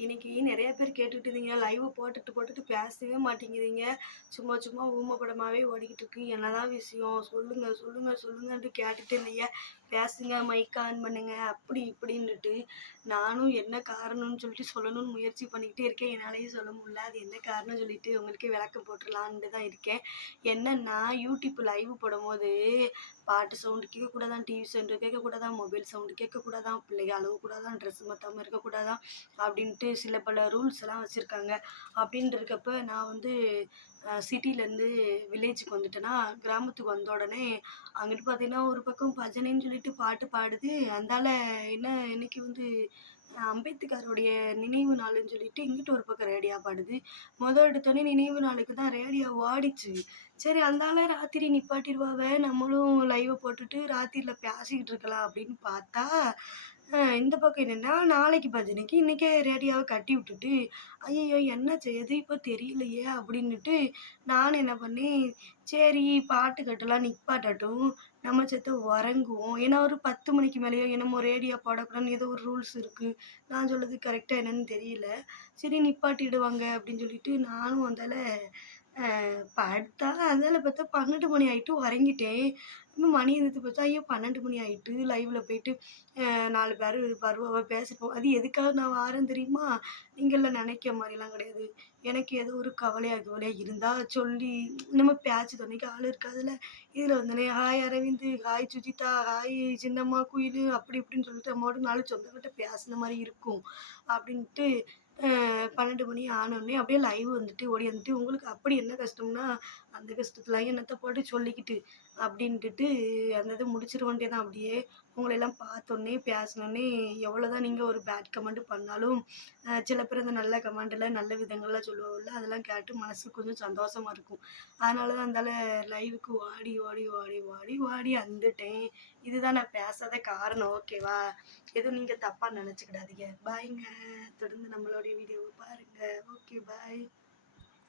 இன்னைக்கு நிறைய பேர் கேட்டுட்டு இருந்தீங்க. லைவ் போட்டுட்டு பேசவே மாட்டேங்கிறீங்க. சும்மா சும்மா ஊம படமாவே ஓடிக்கிட்டு இருக்கு. என்னதான் விஷயம்? சொல்லுங்க, சொல்லுங்க, சொல்லுங்கன்ட்டு கேட்டுட்டு இருந்தீங்க. பேசுங்க, மைக் ஆன் பண்ணுங்க, அப்படி இப்படின்னுட்டு. நானும் என்ன காரணம்னு சொல்லிட்டு சொல்லணும்னு முயற்சி பண்ணிக்கிட்டே இருக்கேன். என்னாலயும் சொல்ல முடியல. அது என்ன காரணம்னு சொல்லிட்டு உங்களுக்கு விளக்கம் போட்டுடலான்ட்டு தான் இருக்கேன். என்னன்னா, யூடியூப் லைவ் போடும்போது பாட்டு சவுண்டு கேட்கக்கூடாதான், டிவி சவுண்டு கேட்கக்கூடாதான், மொபைல் சவுண்டு கேட்கக்கூடாதான், பிள்ளைங்க அழுவக்கூடாதான், ட்ரெஸ் மாத்தாமல் இருக்கக்கூடாதான் அப்படின்ட்டு சில பல ரூல்ஸ் எல்லாம் வச்சுருக்காங்க. அப்படின்னு இருக்கப்ப நான் வந்து சிட்டிலேருந்து வில்லேஜுக்கு வந்துட்டேன்னா, கிராமத்துக்கு வந்த உடனே அங்கிட்டு பார்த்தீங்கன்னா, ஒரு பக்கம் பஜனைன்னு சொல்லிட்டு பாட்டு பாடுது. அந்தால என்ன இன்னைக்கு வந்து அம்பேத்கருடைய நினைவு நாளுன்னு சொல்லிட்டு இங்கிட்டு ஒரு பக்கம் ரேடியோ பாடுது. எடுத்தோடனே நினைவு நாளுக்கு தான் ரேடியோ ஓடிச்சு. சரி அந்தால ராத்திரி நிப்பாட்டிருவாவ, நம்மளும் லைவ போட்டுட்டு ராத்திரில பேசிக்கிட்டு இருக்கலாம் அப்படின்னு பார்த்தா, இந்த பக்கம் என்னன்னா, நாளைக்கு பஜனைக்கு இன்னைக்கே ரேடியோவ கட்டி விட்டுட்டு, "ஐயய்யோ! என்ன செய்யுது இப்போ தெரியலையே!" அப்படின்னுட்டு நானும் என்ன பண்ணேன், சரி பாட்டு கட்டலாம் நிப்பாட்டட்டும், நம்ம செத்த உறங்குவோம். ஏன்னா ஒரு 10 மணிக்கு மேலேயோ என்னமோ ரேடியோ போடக்கூடாதுன்னு ஏதோ ஒரு ரூல்ஸ் இருக்கு. நான் சொல்றது கரெக்ட்டா என்னன்னு தெரியல. சரி நிப்பாட்டிடுவாங்க அப்படின்னு சொல்லிட்டு நானும் அந்தால படுத்தா அந்தால பார்த்தா 12 மணி ஆயிட்டு உறங்கிட்டேன். இன்னும் மணி எந்திரிச்சு பார்த்தா, ஐயோ! 12 மணி ஆயிட்டு. லைவ்ல போயிட்டு 4 பேரு வருவாவ பேசிப்போம். அது எதுக்காக நான் வாரேன் தெரியுமா? நீங்கலாம் நெனைக்கிற மாரிலாம் கிடையாது. எனக்கு ஏதோ ஒரு கவலையா கிவலையா இருந்தா சொல்லி நம்ம பேச்சு துணைக்கு ஆள் இருக்காதுல்ல. இதில வந்தோனே, hi Aravind, hi Sujitha, hi சின்னம்மா, குயிலு அப்படி இப்படின்னு சொல்லிட்டு நம்மோட 4 சொந்தங்கள்ட்ட பேசுன மாரி இருக்கும். அப்படின்ட்டு 12 மணி ஆனோனே அப்படியே லைவ் வந்துட்டு ஓடி வந்துட்டு, உங்களுக்கு அப்படி என்ன கஷ்டம்னா, அந்த கஷ்டத்துல என்னத்த போட்டு சொல்லிக்கிட்டு அப்படின்ட்டுட்டு அந்த இத முடிச்சிட வேண்டியதான் அப்படியே. உங்களெல்லாம் பார்த்தோன்னே, பேசினோனே எவ்வளோதான் நீங்க ஒரு பேட் கமெண்ட் பண்ணாலும், சில பேர் அந்த நல்ல கமெண்ட்ல நல்ல விதங்கள்லாம் சொல்லுவாங்கல்ல, அதெல்லாம் கேட்டு மனசுக்கு கொஞ்சம் சந்தோஷமா இருக்கும். அதனால தான் அந்தால லைவுக்கு ஓடி, ஓடி, ஓடி, ஓடி, ஓடி வந்துட்டேன். இதுதான் நான் பேசாத காரணம். ஓகேவா? எதுவும் நீங்க தப்பா நெனச்சுக்கிடாதீங்க. பாய்ங்க. தொடர்ந்து நம்மளுடைய வீடியோவ பாருங்க. Okay bye.